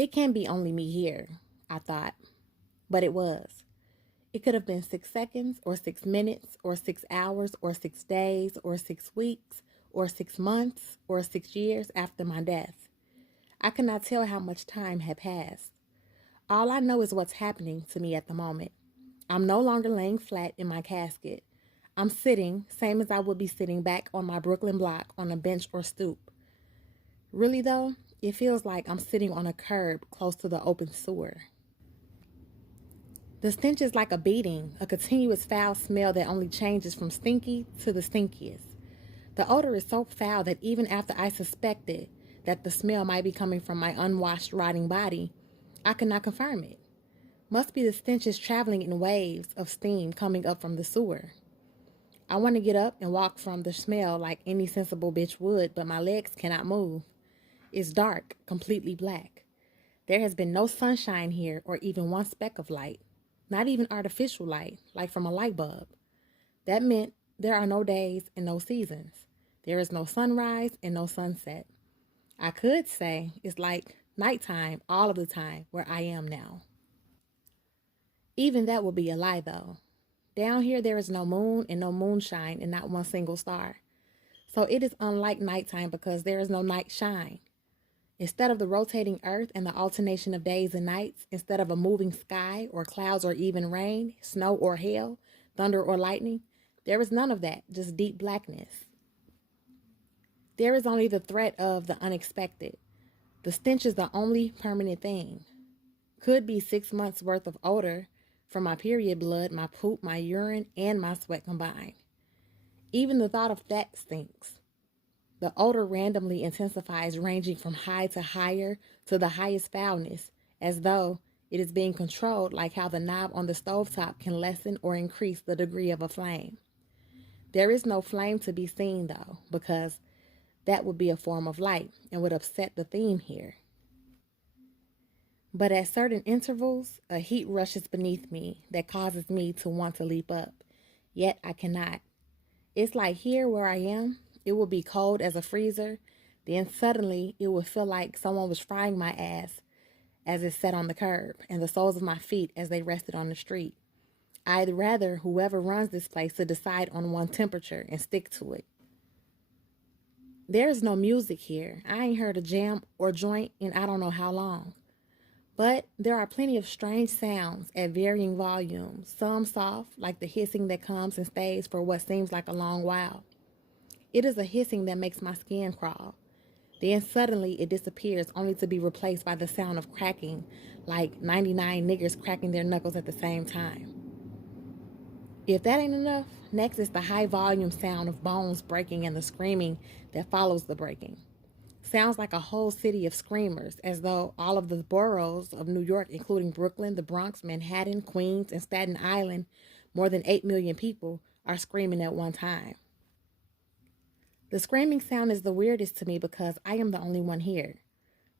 It can't be only me here, I thought, but it was. It could have been 6 seconds, or 6 minutes, or 6 hours, or 6 days, or 6 weeks, or 6 months, or 6 years after my death. I could not tell how much time had passed. All I know is what's happening to me at the moment. I'm no longer laying flat in my casket. I'm sitting, same as I would be sitting back on my Brooklyn block on a bench or stoop. Really though, it feels like I'm sitting on a curb close to the open sewer. The stench is like a beating, a continuous foul smell that only changes from stinky to the stinkiest. The odor is so foul that even after I suspected that the smell might be coming from my unwashed, rotting body, I could not confirm it. Must be the stenches traveling in waves of steam coming up from the sewer. I want to get up and walk from the smell like any sensible bitch would, but my legs cannot move. It's dark, completely black. There has been no sunshine here or even one speck of light. Not even artificial light, like from a light bulb. That meant there are no days and no seasons. There is no sunrise and no sunset. I could say it's like nighttime all of the time where I am now. Even that would be a lie though. Down here there is no moon and no moonshine and not one single star. So it is unlike nighttime because there is no night shine. Instead of the rotating earth and the alternation of days and nights, instead of a moving sky or clouds or even rain, snow or hail, thunder or lightning, there is none of that, just deep blackness. There is only the threat of the unexpected. The stench is the only permanent thing. Could be 6 months worth of odor from my period blood, my poop, my urine, and my sweat combined. Even the thought of that stinks. The odor randomly intensifies, ranging from high to higher to the highest foulness, as though it is being controlled, like how the knob on the stovetop can lessen or increase the degree of a flame. There is no flame to be seen, though, because that would be a form of light and would upset the theme here. But at certain intervals, a heat rushes beneath me that causes me to want to leap up, yet I cannot. It's like here where I am, it will be cold as a freezer, then suddenly it will feel like someone was frying my ass as it sat on the curb and the soles of my feet as they rested on the street. I'd rather whoever runs this place to decide on one temperature and stick to it. There's no music here. I ain't heard a jam or joint in I don't know how long. But there are plenty of strange sounds at varying volumes, some soft, like the hissing that comes and stays for what seems like a long while. It is a hissing that makes my skin crawl. Then suddenly it disappears, only to be replaced by the sound of cracking, like 99 niggers cracking their knuckles at the same time. If that ain't enough, next is the high volume sound of bones breaking and the screaming that follows the breaking. Sounds like a whole city of screamers, as though all of the boroughs of New York, including Brooklyn, the Bronx, Manhattan, Queens, and Staten Island, more than 8 million people, are screaming at one time. The screaming sound is the weirdest to me because I am the only one here.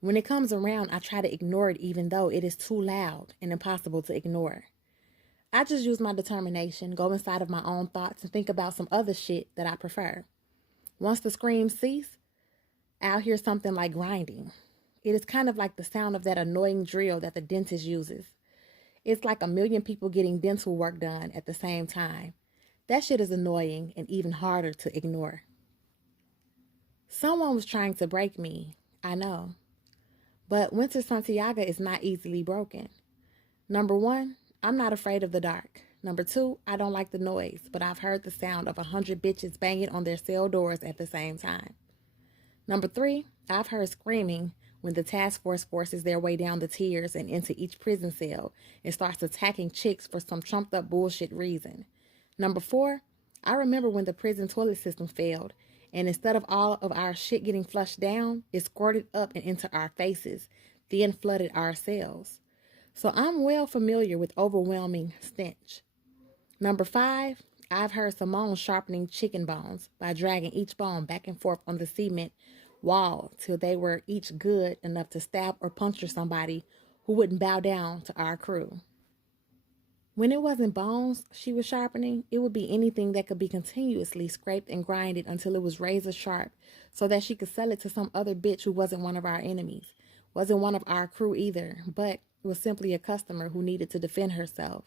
When it comes around, I try to ignore it even though it is too loud and impossible to ignore. I just use my determination, go inside of my own thoughts, and think about some other shit that I prefer. Once the screams cease, I'll hear something like grinding. It is kind of like the sound of that annoying drill that the dentist uses. It's like a million people getting dental work done at the same time. That shit is annoying and even harder to ignore. Someone was trying to break me, I know. But Winter Santiago is not easily broken. Number 1, I'm not afraid of the dark. Number 2, I don't like the noise, but I've heard the sound of 100 bitches banging on their cell doors at the same time. Number 3, I've heard screaming when the task force forces their way down the tiers and into each prison cell and starts attacking chicks for some trumped up bullshit reason. Number 4, I remember when the prison toilet system failed and instead of all of our shit getting flushed down, it squirted up and into our faces, then flooded our cells. So I'm well familiar with overwhelming stench. Number 5, I've heard Simone sharpening chicken bones by dragging each bone back and forth on the cement wall till they were each good enough to stab or puncture somebody who wouldn't bow down to our crew. When it wasn't bones she was sharpening, it would be anything that could be continuously scraped and grinded until it was razor sharp so that she could sell it to some other bitch who wasn't one of our enemies. Wasn't one of our crew either, but was simply a customer who needed to defend herself,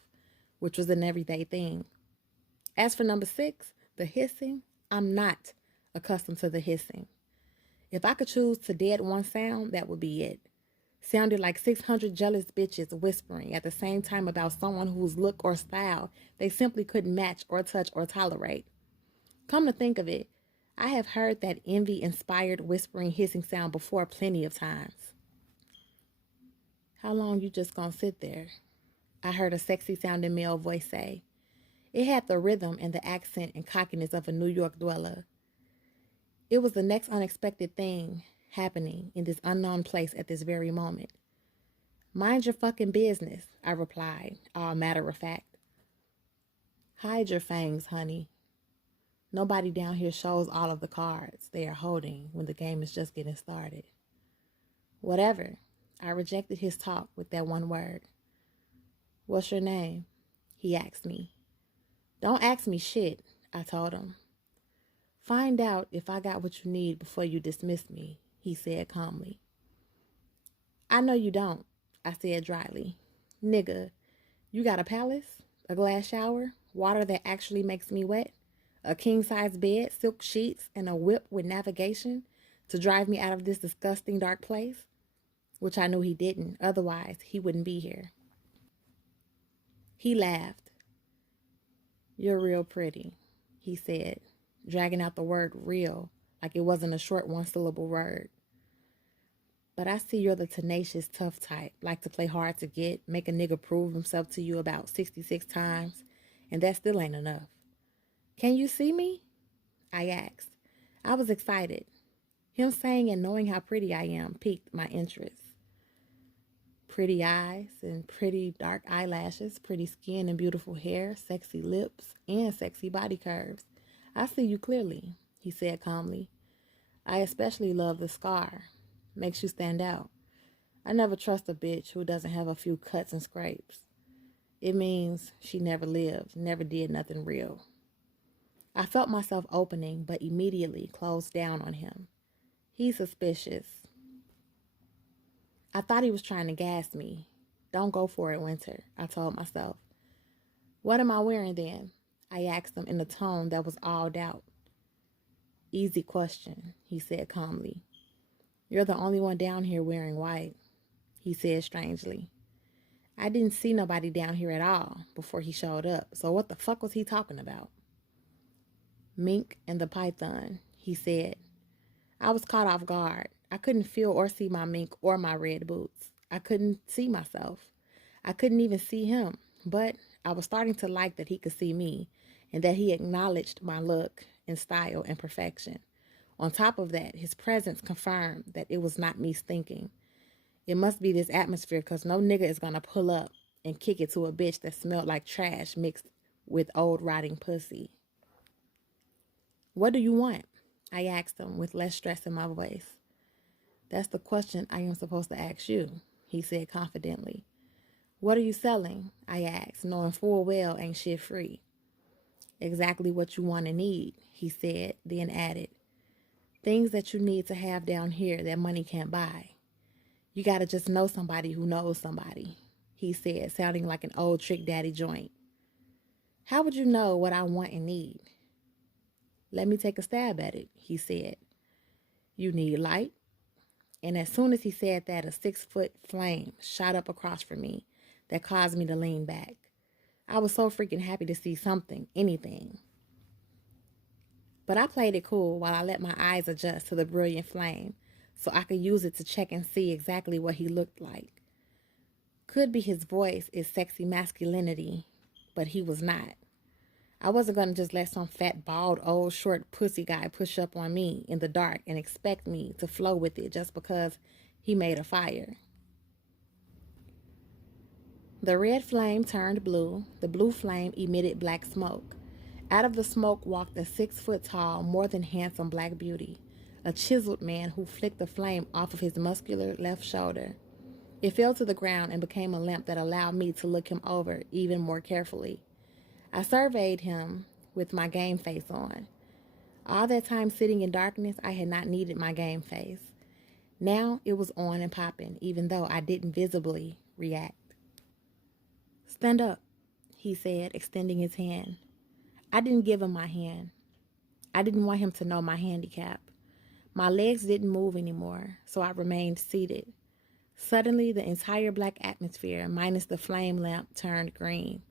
which was an everyday thing. As for number 6, the hissing, I'm not accustomed to the hissing. If I could choose to dead one sound, that would be it. Sounded like 600 jealous bitches whispering at the same time about someone whose look or style they simply couldn't match or touch or tolerate. Come to think of it, I have heard that envy-inspired whispering hissing sound before plenty of times. How long you just gonna sit there? I heard a sexy-sounding male voice say. It had the rhythm and the accent and cockiness of a New York dweller. It was the next unexpected thing happening in this unknown place at this very moment. Mind your fucking business, I replied, all matter of fact. Hide your fangs, honey. Nobody down here shows all of the cards they are holding when the game is just getting started. Whatever. I rejected his talk with that one word. What's your name? He asked me. Don't ask me shit, I told him. Find out if I got what you need before you dismiss me, he said calmly. I know you don't, I said dryly. Nigga, you got a palace, a glass shower, water that actually makes me wet, a king-size bed, silk sheets, and a whip with navigation to drive me out of this disgusting dark place? Which I knew he didn't, otherwise he wouldn't be here. He laughed. You're real pretty, he said, dragging out the word real like it wasn't a short one-syllable word. But I see you're the tenacious, tough type, like to play hard to get, make a nigga prove himself to you about 66 times, and that still ain't enough. Can you see me? I asked. I was excited. Him saying and knowing how pretty I am piqued my interest. Pretty eyes and pretty dark eyelashes, pretty skin and beautiful hair, sexy lips, and sexy body curves. I see you clearly, he said calmly. I especially love the scar. Makes you stand out. I never trust a bitch who doesn't have a few cuts and scrapes. It means she never lived, never did nothing real. I felt myself opening, but immediately closed down on him. He's suspicious. I thought he was trying to gas me. Don't go for it, Winter, I told myself. What am I wearing then? I asked him in a tone that was all doubt. Easy question, he said calmly. You're the only one down here wearing white, he said strangely. I didn't see nobody down here at all before he showed up, so what the fuck was he talking about? Mink and the python, he said. I was caught off guard. I couldn't feel or see my mink or my red boots. I couldn't see myself. I couldn't even see him, but I was starting to like that he could see me and that he acknowledged my look and style and perfection. On top of that, his presence confirmed that it was not me stinking. It must be this atmosphere because no nigga is going to pull up and kick it to a bitch that smelled like trash mixed with old rotting pussy. What do you want? I asked him with less stress in my voice. That's the question I am supposed to ask you, he said confidently. What are you selling? I asked, knowing full well ain't shit free. Exactly what you want and need, he said, then added. Things that you need to have down here that money can't buy. You gotta just know somebody who knows somebody, he said, sounding like an old Trick Daddy joint. How would you know what I want and need? Let me take a stab at it, he said. You need light? And as soon as he said that, a 6-foot flame shot up across from me that caused me to lean back. I was so freaking happy to see something, anything. But I played it cool while I let my eyes adjust to the brilliant flame so I could use it to check and see exactly what he looked like. Could be his voice is sexy masculinity, but he was not. I wasn't going to just let some fat, bald, old, short pussy guy push up on me in the dark and expect me to flow with it just because he made a fire. The red flame turned blue. The blue flame emitted black smoke. Out of the smoke walked a 6-foot-tall, more than handsome black beauty, a chiseled man who flicked the flame off of his muscular left shoulder. It fell to the ground and became a lamp that allowed me to look him over even more carefully. I surveyed him with my game face on. All that time sitting in darkness, I had not needed my game face. Now it was on and popping, even though I didn't visibly react. "Stand up," he said, extending his hand. I didn't give him my hand. I didn't want him to know my handicap. My legs didn't move anymore, so I remained seated. Suddenly, the entire black atmosphere, minus the flame lamp, turned green.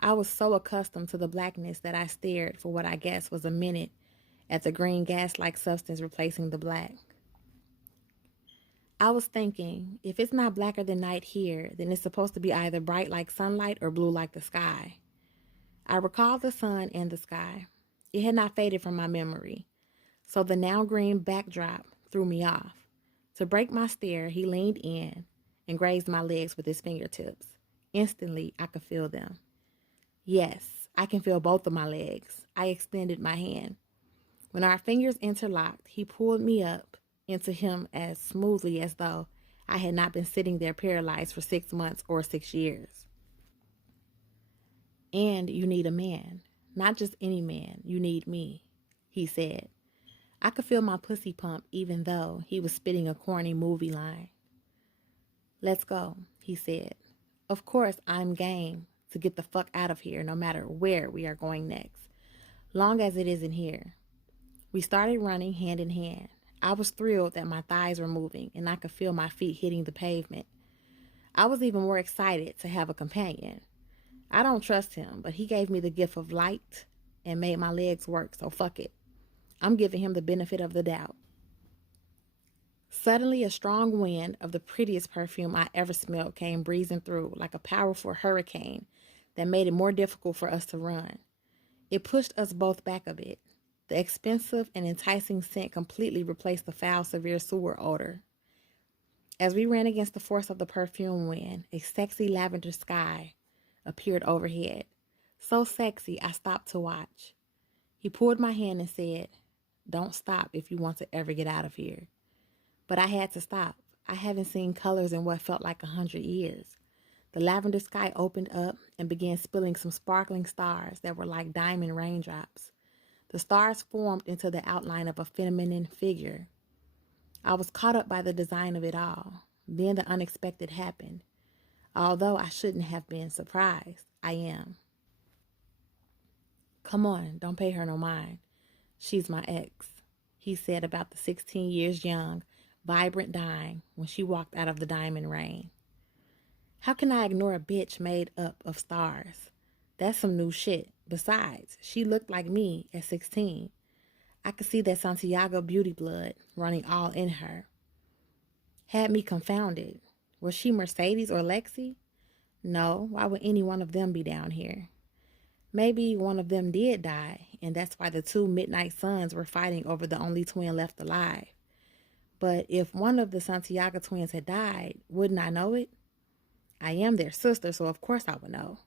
I was so accustomed to the blackness that I stared for what I guess was a minute at the green gas-like substance replacing the black. I was thinking, if it's not blacker than night here, then it's supposed to be either bright like sunlight or blue like the sky. I recalled the sun and the sky. It had not faded from my memory, so the now green backdrop threw me off. To break my stare, he leaned in and grazed my legs with his fingertips. Instantly, I could feel them. Yes, I can feel both of my legs. I extended my hand. When our fingers interlocked, he pulled me up into him as smoothly as though I had not been sitting there paralyzed for 6 months or 6 years. "And you need a man. Not just any man. You need me," he said. I could feel my pussy pump even though he was spitting a corny movie line. "Let's go," he said. Of course, I'm game to get the fuck out of here no matter where we are going next, long as it isn't here. We started running hand in hand. I was thrilled that my thighs were moving and I could feel my feet hitting the pavement. I was even more excited to have a companion. I don't trust him, but he gave me the gift of light and made my legs work, so fuck it. I'm giving him the benefit of the doubt. Suddenly, a strong wind of the prettiest perfume I ever smelled came breezing through like a powerful hurricane that made it more difficult for us to run. It pushed us both back a bit. The expensive and enticing scent completely replaced the foul, severe sewer odor. As we ran against the force of the perfume wind, a sexy lavender sky appeared overhead. So sexy, I stopped to watch. He pulled my hand and said, "Don't stop if you want to ever get out of here." But I had to stop. I haven't seen colors in what felt like 100 years. The lavender sky opened up and began spilling some sparkling stars that were like diamond raindrops. The stars formed into the outline of a feminine figure. I was caught up by the design of it all. Then the unexpected happened. Although I shouldn't have been surprised, I am. "Come on, don't pay her no mind. She's my ex," he said, about the 16 years young, vibrant dime when she walked out of the diamond rain. How can I ignore a bitch made up of stars? That's some new shit. Besides, she looked like me at 16. I could see that Santiago beauty blood running all in her. Had me confounded. Was she Mercedes or Lexi? No, why would any one of them be down here? Maybe one of them did die, and that's why the two midnight suns were fighting over the only twin left alive. But if one of the Santiago twins had died, wouldn't I know it? I am their sister, so of course I would know.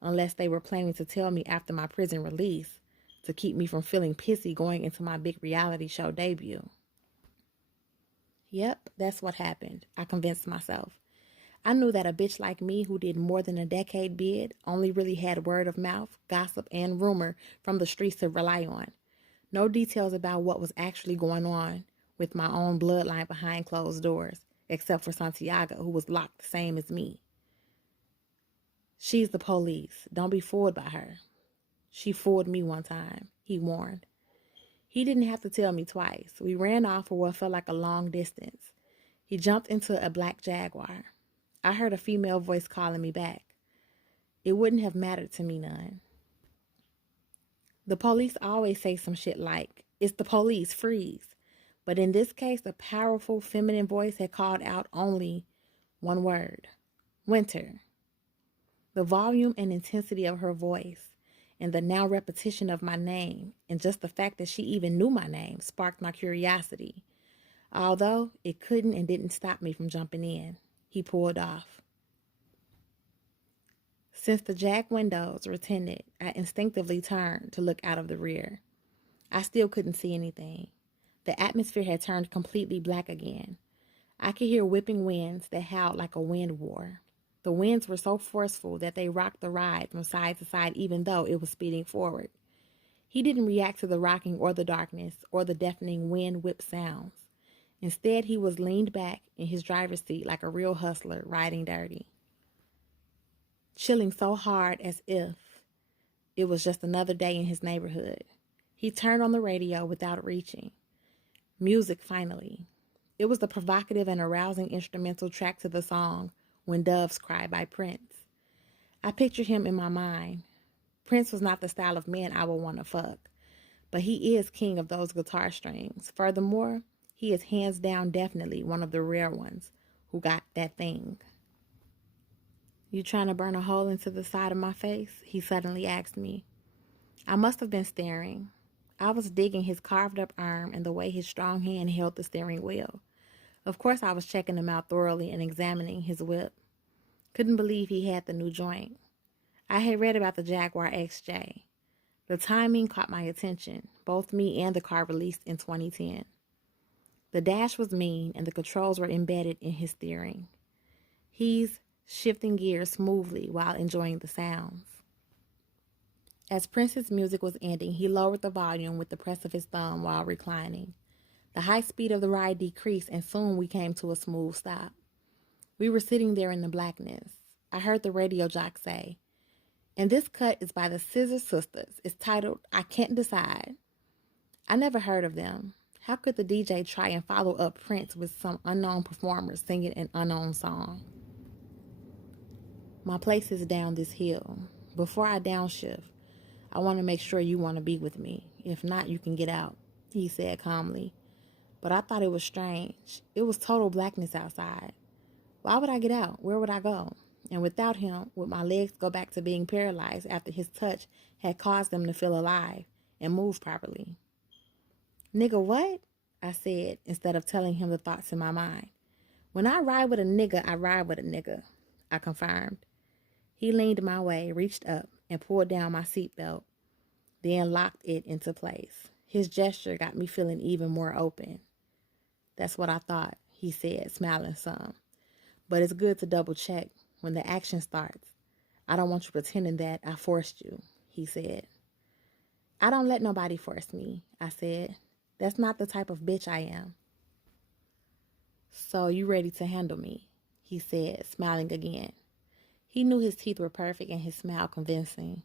Unless they were planning to tell me after my prison release to keep me from feeling pissy going into my big reality show debut. Yep, that's what happened, I convinced myself. I knew that a bitch like me who did more than a decade bid only really had word of mouth, gossip, and rumor from the streets to rely on. No details about what was actually going on with my own bloodline behind closed doors, except for Santiago, who was locked the same as me. "She's the police. Don't be fooled by her. She fooled me one time," he warned. He didn't have to tell me twice. We ran off for what felt like a long distance. He jumped into a black Jaguar. I heard a female voice calling me back. It wouldn't have mattered to me none. The police always say some shit like, "It's the police, freeze." But in this case, the powerful feminine voice had called out only one word: winter. The volume and intensity of her voice, and the now repetition of my name, and just the fact that she even knew my name, sparked my curiosity. Although it couldn't and didn't stop me from jumping in. He pulled off. Since the jack windows were tinted, I instinctively turned to look out of the rear. I still couldn't see anything. The atmosphere had turned completely black again. I could hear whipping winds that howled like a wind war. The winds were so forceful that they rocked the ride from side to side even though it was speeding forward. He didn't react to the rocking or the darkness or the deafening wind whip sounds. Instead, he was leaned back in his driver's seat like a real hustler riding dirty, chilling so hard as if it was just another day in his neighborhood. He turned on the radio without reaching. Music, finally. It was the provocative and arousing instrumental track to the song When Doves Cry by Prince. I pictured him in my mind. Prince was not the style of man I would want to fuck, but he is king of those guitar strings. Furthermore, he is hands down definitely one of the rare ones who got that thing. You trying to burn a hole into the side of my face? He suddenly asked me. I must have been staring. I was digging his carved up arm and the way his strong hand held the steering wheel. Of course, I was checking him out thoroughly and examining his whip. Couldn't believe he had the new joint. I had read about the Jaguar XJ. The timing caught my attention. Both me and the car released in 2010. The dash was mean and the controls were embedded in his steering. He's shifting gears smoothly while enjoying the sounds. As Prince's music was ending, he lowered the volume with the press of his thumb while reclining. The high speed of the ride decreased and soon we came to a smooth stop. We were sitting there in the blackness. I heard the radio jock say, "And this cut is by the Scissor Sisters. It's titled, I Can't Decide." I never heard of them. How could the DJ try and follow up Prince with some unknown performer singing an unknown song? My place is down this hill. Before I downshift, I want to make sure you want to be with me. If not, you can get out, he said calmly. But I thought it was strange. It was total blackness outside. Why would I get out? Where would I go? And without him, would my legs go back to being paralyzed after his touch had caused them to feel alive and move properly? Nigga, what? I said, instead of telling him the thoughts in my mind. When I ride with a nigga, I ride with a nigga, I confirmed. He leaned my way, reached up, and pulled down my seatbelt, then locked it into place. His gesture got me feeling even more open. That's what I thought, he said, smiling some. But it's good to double check when the action starts. I don't want you pretending that I forced you, he said. I don't let nobody force me, I said. That's not the type of bitch I am. So you ready to handle me? He said, smiling again. He knew his teeth were perfect and his smile convincing.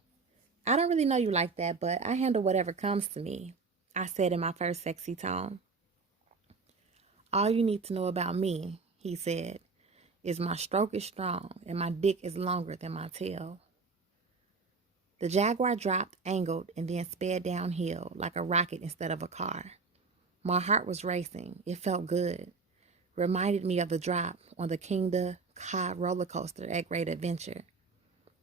I don't really know you like that, but I handle whatever comes to me, I said in my first sexy tone. All you need to know about me, he said, is my stroke is strong and my dick is longer than my tail. The Jaguar dropped, angled, and then sped downhill like a rocket instead of a car. My heart was racing. It felt good. Reminded me of the drop on the King the Ka roller coaster at Great Adventure.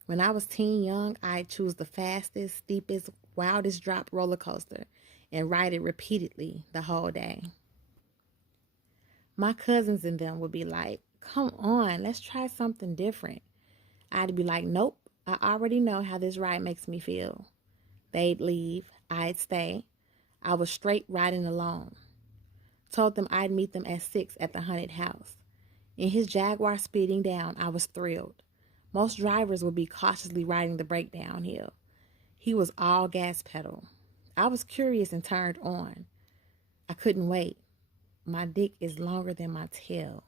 When I was teen young, I'd choose the fastest, steepest, wildest drop roller coaster and ride it repeatedly the whole day. My cousins and them would be like, "Come on, let's try something different." I'd be like, "Nope, I already know how this ride makes me feel." They'd leave. I'd stay. I was straight riding alone. Told them I'd meet them at 6 at the haunted house. In his Jaguar speeding down, I was thrilled. Most drivers would be cautiously riding the brake downhill. He was all gas pedal. I was curious and turned on. I couldn't wait. My dick is longer than my tail,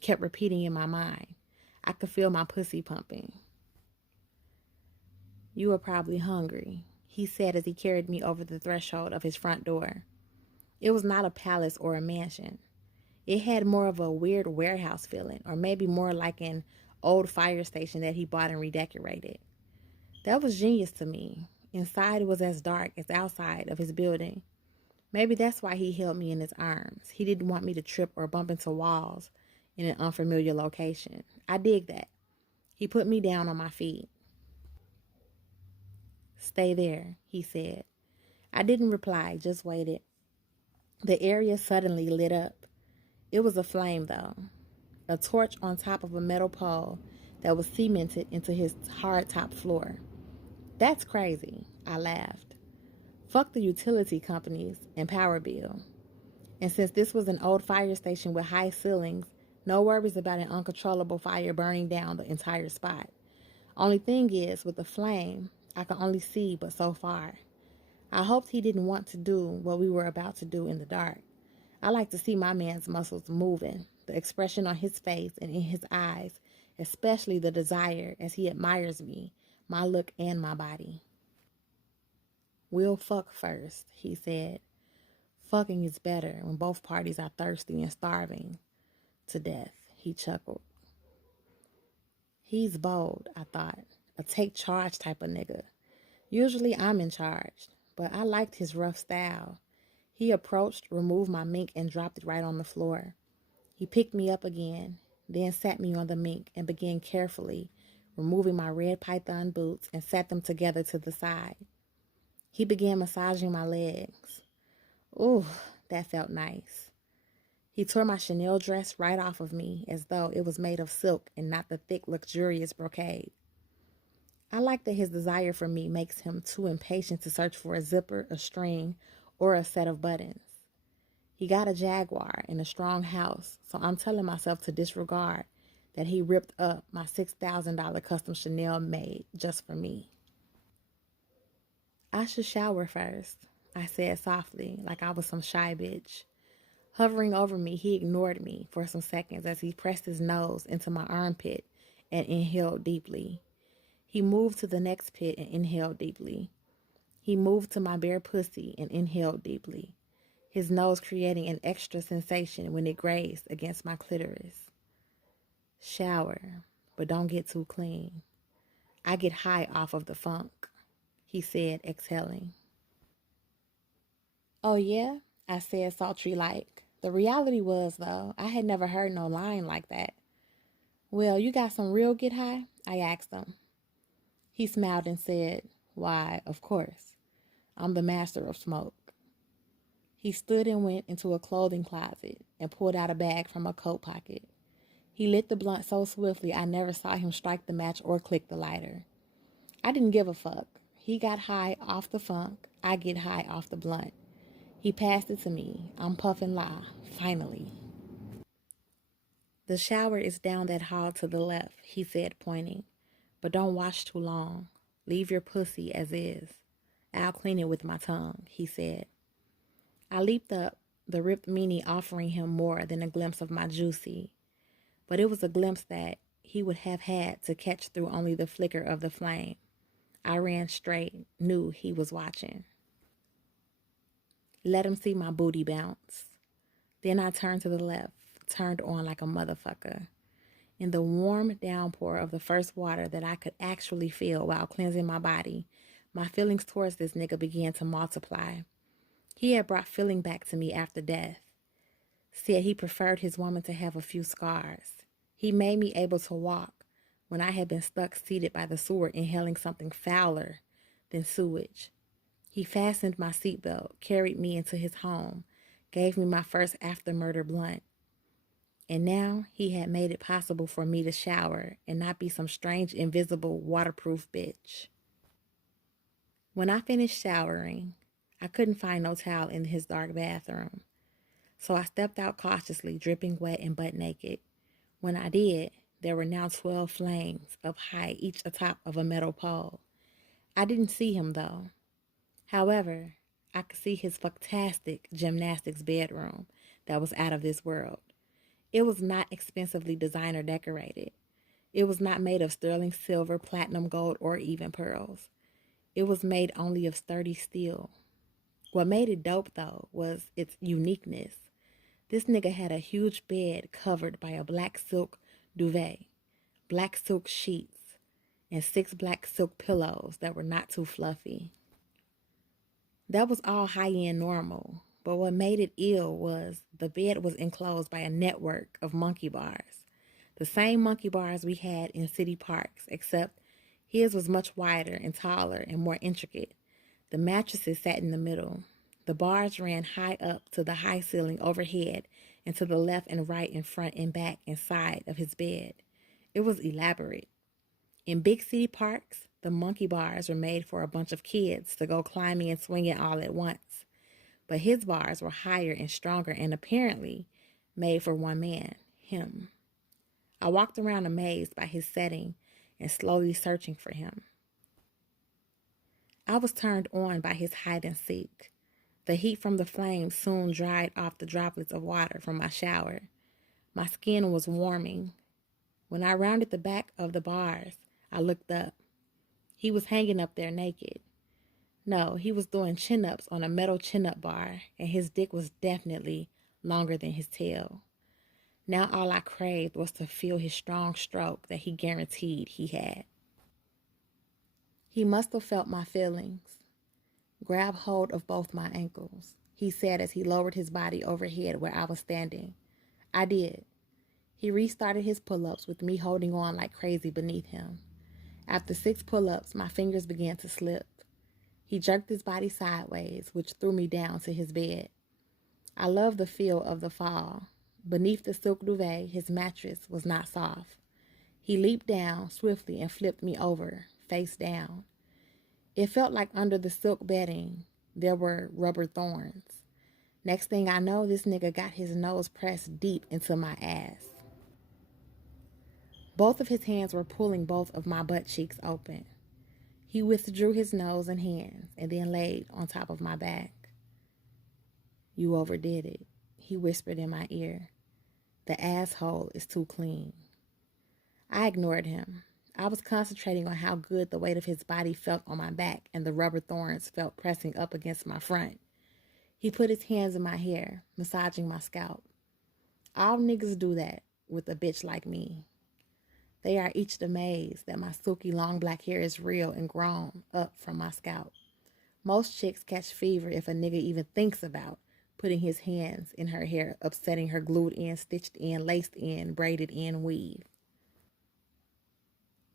kept repeating in my mind. I could feel my pussy pumping. You were probably hungry, he said as he carried me over the threshold of his front door. It was not a palace or a mansion. It had more of a weird warehouse feeling, or maybe more like an old fire station that he bought and redecorated. That was genius to me. Inside it was as dark as outside of his building. Maybe that's why he held me in his arms. He didn't want me to trip or bump into walls in an unfamiliar location. I dig that. He put me down on my feet. Stay there, he said. I didn't reply, just waited. The area suddenly lit up. It was a flame, though. A torch on top of a metal pole that was cemented into his hard-top floor. That's crazy, I laughed. Fuck the utility companies and power bill. And since this was an old fire station with high ceilings, no worries about an uncontrollable fire burning down the entire spot. Only thing is, with the flame, I could only see but so far. I hoped he didn't want to do what we were about to do in the dark. I like to see my man's muscles moving, the expression on his face and in his eyes, especially the desire as he admires me, my look and my body. We'll fuck first, he said. Fucking is better when both parties are thirsty and starving to death, he chuckled. He's bold, I thought, a take charge type of nigga. Usually I'm in charge, but I liked his rough style. He approached, removed my mink, and dropped it right on the floor. He picked me up again, then sat me on the mink and began carefully removing my red python boots and sat them together to the side. He began massaging my legs. Ooh, that felt nice. He tore my Chanel dress right off of me as though it was made of silk and not the thick, luxurious brocade. I like that his desire for me makes him too impatient to search for a zipper, a string, or a set of buttons. He got a Jaguar in a strong house, so I'm telling myself to disregard that he ripped up my $6,000 custom Chanel made just for me. I should shower first, I said softly, like I was some shy bitch. Hovering over me, he ignored me for some seconds as he pressed his nose into my armpit and inhaled deeply. He moved to the next pit and inhaled deeply. He moved to my bare pussy and inhaled deeply, his nose creating an extra sensation when it grazed against my clitoris. Shower, but don't get too clean. I get high off of the funk, he said, exhaling. Oh yeah, I said sultry-like. The reality was, though, I had never heard no line like that. Well, you got some real get high? I asked him. He smiled and said, why, of course. I'm the master of smoke. He stood and went into a clothing closet and pulled out a bag from a coat pocket. He lit the blunt so swiftly I never saw him strike the match or click the lighter. I didn't give a fuck. He got high off the funk. I get high off the blunt. He passed it to me. I'm puffing la, finally. The shower is down that hall to the left, he said, pointing. But don't wash too long. Leave your pussy as is. I'll clean it with my tongue, he said. I leaped up, the ripped meanie offering him more than a glimpse of my juicy. But it was a glimpse that he would have had to catch through only the flicker of the flame. I ran straight, knew he was watching. Let him see my booty bounce. Then I turned to the left, turned on like a motherfucker. In the warm downpour of the first water that I could actually feel while cleansing my body, my feelings towards this nigga began to multiply. He had brought feeling back to me after death. Said he preferred his woman to have a few scars. He made me able to walk when I had been stuck seated by the sewer inhaling something fouler than sewage. He fastened my seatbelt, carried me into his home, gave me my first after-murder blunt. And now he had made it possible for me to shower and not be some strange, invisible, waterproof bitch. When I finished showering, I couldn't find no towel in his dark bathroom. So I stepped out cautiously, dripping wet and butt naked. When I did, there were now 12 flames up high, each atop of a metal pole. I didn't see him, though. However, I could see his fantastic gymnastics bedroom that was out of this world. It was not expensively designer decorated. It was not made of sterling silver, platinum gold, or even pearls. It was made only of sturdy steel. What made it dope, though, was its uniqueness. This nigga had a huge bed covered by a black silk duvet, black silk sheets, and 6 black silk pillows that were not too fluffy. That was all high-end normal, but what made it ill was the bed was enclosed by a network of monkey bars. The same monkey bars we had in city parks, except his was much wider and taller and more intricate. The mattresses sat in the middle. The bars ran high up to the high ceiling overhead and to the left and right and front and back and side of his bed. It was elaborate. In big city parks, the monkey bars were made for a bunch of kids to go climbing and swinging all at once. But his bars were higher and stronger and apparently made for one man, him. I walked around amazed by his setting and slowly searching for him. I was turned on by his hide and seek. The heat from the flames soon dried off the droplets of water from my shower. My skin was warming. When I rounded the back of the bars, I looked up. He was hanging up there naked. No, he was doing chin-ups on a metal chin-up bar, and his dick was definitely longer than his tail. Now all I craved was to feel his strong stroke that he guaranteed he had. He must have felt my feelings. Grab hold of both my ankles, he said as he lowered his body overhead where I was standing. I did. He restarted his pull-ups with me holding on like crazy beneath him. After 6 pull-ups, my fingers began to slip. He jerked his body sideways, which threw me down to his bed. I loved the feel of the fall. Beneath the silk duvet, his mattress was not soft. He leaped down swiftly and flipped me over, face down. It felt like under the silk bedding, there were rubber thorns. Next thing I know, this nigga got his nose pressed deep into my ass. Both of his hands were pulling both of my butt cheeks open. He withdrew his nose and hands and then laid on top of my back. You overdid it, he whispered in my ear. The asshole is too clean. I ignored him. I was concentrating on how good the weight of his body felt on my back and the rubber thorns felt pressing up against my front. He put his hands in my hair, massaging my scalp. All niggas do that with a bitch like me. They are each amazed that my silky long black hair is real and grown up from my scalp. Most chicks catch fever if a nigga even thinks about putting his hands in her hair, upsetting her glued in, stitched in, laced in, braided in weave.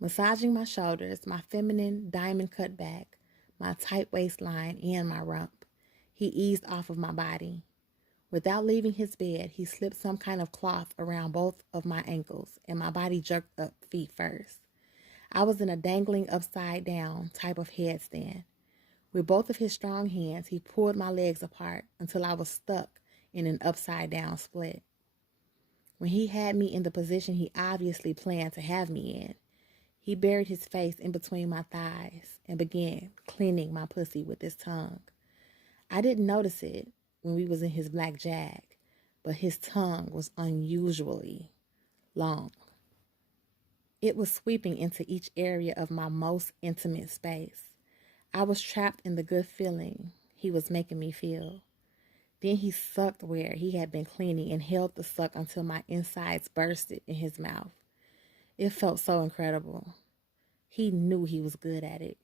Massaging my shoulders, my feminine diamond cut back, my tight waistline, and my rump, he eased off of my body. Without leaving his bed, he slipped some kind of cloth around both of my ankles, and my body jerked up feet first. I was in a dangling upside down type of headstand. With both of his strong hands, he pulled my legs apart until I was stuck in an upside down split. When he had me in the position he obviously planned to have me in, he buried his face in between my thighs and began cleaning my pussy with his tongue. I didn't notice it when we was in his black jag, but his tongue was unusually long. It was sweeping into each area of my most intimate space. I was trapped in the good feeling he was making me feel. Then he sucked where he had been cleaning and held the suck until my insides bursted in his mouth. It felt so incredible. He knew he was good at it.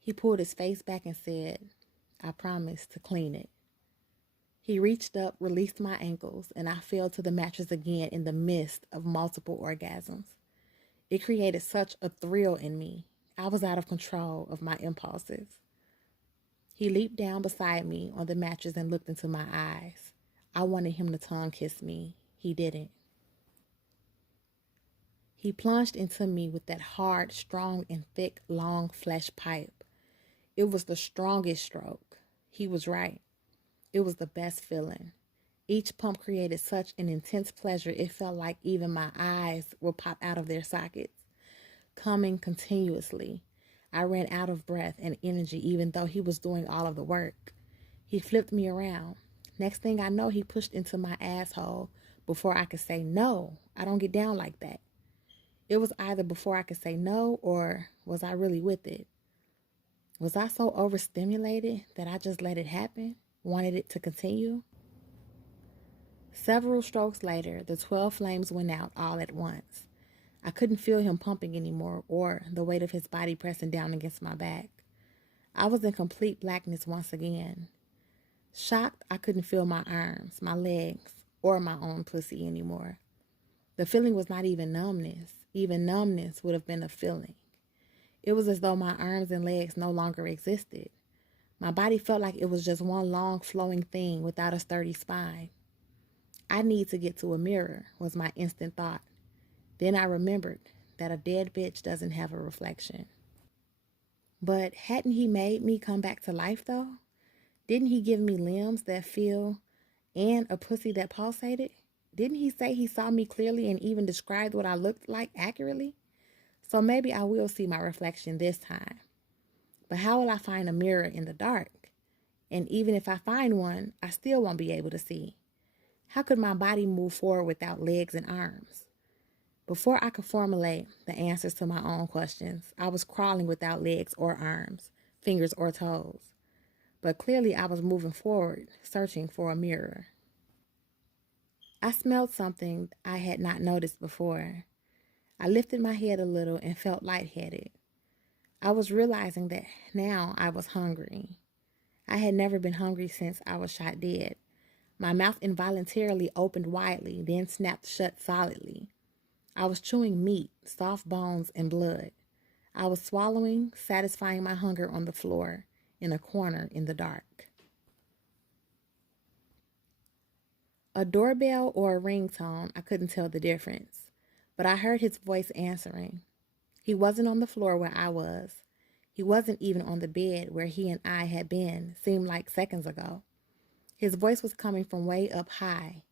He pulled his face back and said, I promise to clean it. He reached up, released my ankles, and I fell to the mattress again in the midst of multiple orgasms. It created such a thrill in me. I was out of control of my impulses. He leaped down beside me on the mattress and looked into my eyes. I wanted him to tongue kiss me. He didn't. He plunged into me with that hard, strong, and thick, long flesh pipe. It was the strongest stroke. He was right. It was the best feeling. Each pump created such an intense pleasure, it felt like even my eyes would pop out of their sockets. Coming continuously. I ran out of breath and energy even though he was doing all of the work. He flipped me around. Next thing I know, he pushed into my asshole before I could say no. I don't get down like that. It was either before I could say no or was I really with it? Was I so overstimulated that I just let it happen? Wanted it to continue? Several strokes later, the 12 flames went out all at once. I couldn't feel him pumping anymore or the weight of his body pressing down against my back. I was in complete blackness once again. Shocked, I couldn't feel my arms, my legs, or my own pussy anymore. The feeling was not even numbness. Even numbness would have been a feeling. It was as though my arms and legs no longer existed. My body felt like it was just one long flowing thing without a sturdy spine. I need to get to a mirror, was my instant thought. Then I remembered that a dead bitch doesn't have a reflection. But hadn't he made me come back to life though? Didn't he give me limbs that feel and a pussy that pulsated? Didn't he say he saw me clearly and even described what I looked like accurately? So maybe I will see my reflection this time. But how will I find a mirror in the dark? And even if I find one, I still won't be able to see. How could my body move forward without legs and arms? Before I could formulate the answers to my own questions, I was crawling without legs or arms, fingers or toes. But clearly I was moving forward, searching for a mirror. I smelled something I had not noticed before. I lifted my head a little and felt lightheaded. I was realizing that now I was hungry. I had never been hungry since I was shot dead. My mouth involuntarily opened widely, then snapped shut solidly. I was chewing meat, soft bones, and blood. I was swallowing, satisfying my hunger on the floor, in a corner in the dark. A doorbell or a ringtone, I couldn't tell the difference, but I heard his voice answering. He wasn't on the floor where I was. He wasn't even on the bed where he and I had been, seemed like seconds ago. His voice was coming from way up high.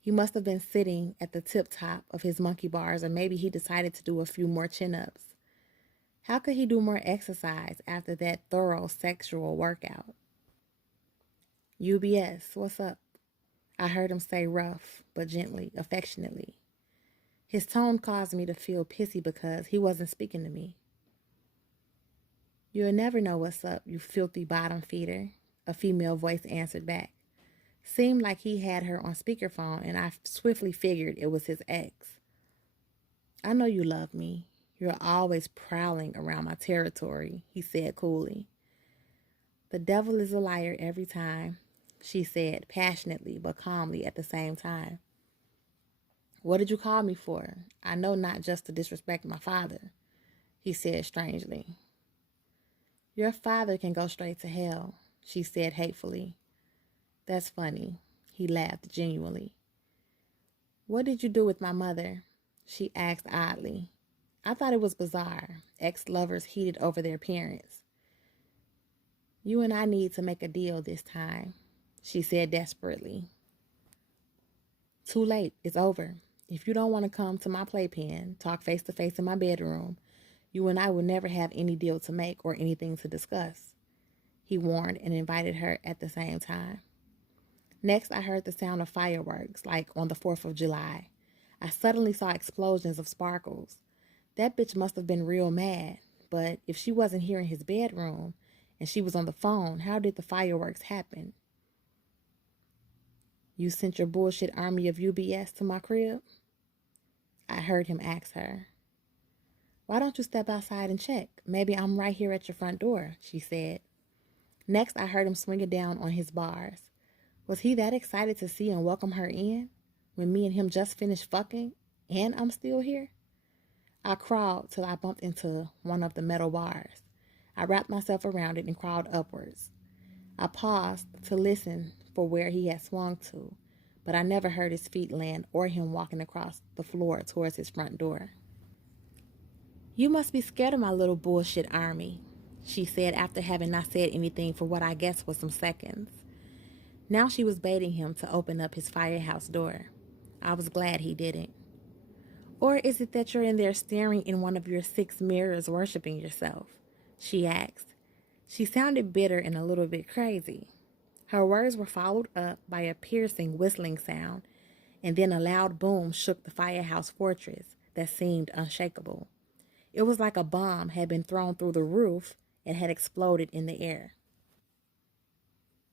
He must have been sitting at the tip top of his monkey bars, or maybe he decided to do a few more chin-ups. How could he do more exercise after that thorough sexual workout? UBS, what's up? I heard him say rough, but gently, affectionately. His tone caused me to feel pissy because he wasn't speaking to me. You'll never know what's up, you filthy bottom feeder, a female voice answered back. Seemed like he had her on speakerphone, and I swiftly figured it was his ex. I know you love me. You're always prowling around my territory, he said coolly. The devil is a liar every time, she said passionately but calmly at the same time. What did you call me for? I know not just to disrespect my father, he said strangely. Your father can go straight to hell, she said hatefully. That's funny, he laughed genuinely. What did you do with my mother? She asked oddly. I thought it was bizarre, ex-lovers heated over their parents. You and I need to make a deal this time, she said desperately. Too late, it's over. If you don't want to come to my playpen, talk face to face in my bedroom, you and I will never have any deal to make or anything to discuss, he warned and invited her at the same time. Next, I heard the sound of fireworks, like on the 4th of July. I suddenly saw explosions of sparkles. That bitch must have been real mad, but if she wasn't here in his bedroom and she was on the phone, how did the fireworks happen? You sent your bullshit army of UBS to my crib? I heard him ask her. Why don't you step outside and check? Maybe I'm right here at your front door, she said. Next, I heard him swinging down on his bars. Was he that excited to see and welcome her in when me and him just finished fucking and I'm still here? I crawled till I bumped into one of the metal bars. I wrapped myself around it and crawled upwards. I paused to listen for where he had swung to, but I never heard his feet land or him walking across the floor towards his front door. You must be scared of my little bullshit army, she said after having not said anything for what I guess was some seconds. Now she was baiting him to open up his firehouse door. I was glad he didn't. Or is it that you're in there staring in one of your 6 mirrors worshiping yourself? She asked. She sounded bitter and a little bit crazy. Her words were followed up by a piercing whistling sound, and then a loud boom shook the firehouse fortress that seemed unshakable. It was like a bomb had been thrown through the roof and had exploded in the air.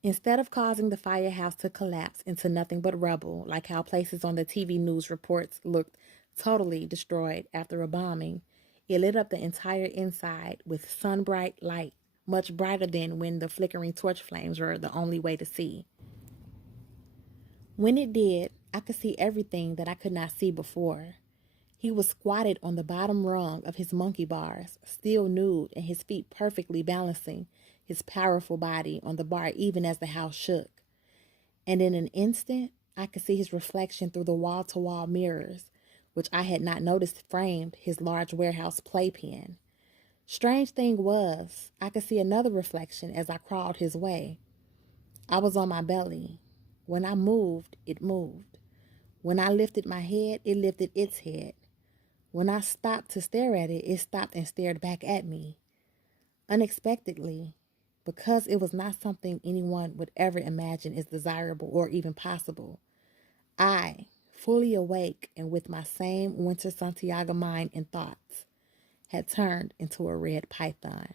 Instead of causing the firehouse to collapse into nothing but rubble, like how places on the TV news reports looked totally destroyed after a bombing, it lit up the entire inside with sun-bright light, much brighter than when the flickering torch flames were the only way to see. When it did, I could see everything that I could not see before. He was squatted on the bottom rung of his monkey bars, still nude and his feet perfectly balancing his powerful body on the bar even as the house shook. And in an instant, I could see his reflection through the wall-to-wall mirrors, which I had not noticed framed his large warehouse playpen. Strange thing was, I could see another reflection as I crawled his way. I was on my belly. When I moved, it moved. When I lifted my head, it lifted its head. When I stopped to stare at it, it stopped and stared back at me. Unexpectedly, because it was not something anyone would ever imagine is desirable or even possible. I, fully awake and with my same winter Santiago mind and thoughts, had turned into a red python.